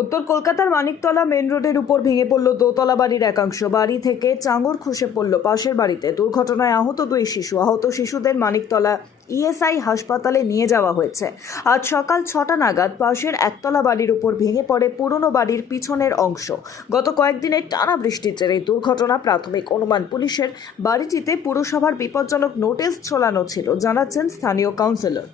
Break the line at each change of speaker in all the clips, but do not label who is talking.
উত্তর কলকাতার মানিকতলা মেন রোডের উপর ভেঙে পড়ল দোতলা বাড়ির একাংশ। বাড়ি থেকে চাঙর খসে পড়ল পাশের বাড়িতে। দুর্ঘটনায় আহত দুই শিশু। আহত শিশুদের মানিকতলা ইএসআই হাসপাতালে নিয়ে যাওয়া হয়েছে। আজ সকাল ছটা নাগাদ পাশের একতলা বাড়ির উপর ভেঙে পড়ে পুরনো বাড়ির পিছনের অংশ। গত কয়েকদিনের টানা বৃষ্টির জেরে দুর্ঘটনা প্রাথমিক। অনুমান পুলিশের বাড়িটিতে পুরসভার বিপজ্জনক নোটিশ ছোলানো ছিল, জানাচ্ছেন স্থানীয় কাউন্সিলর।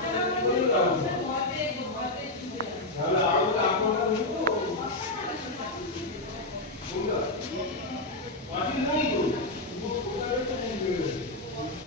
Thank you.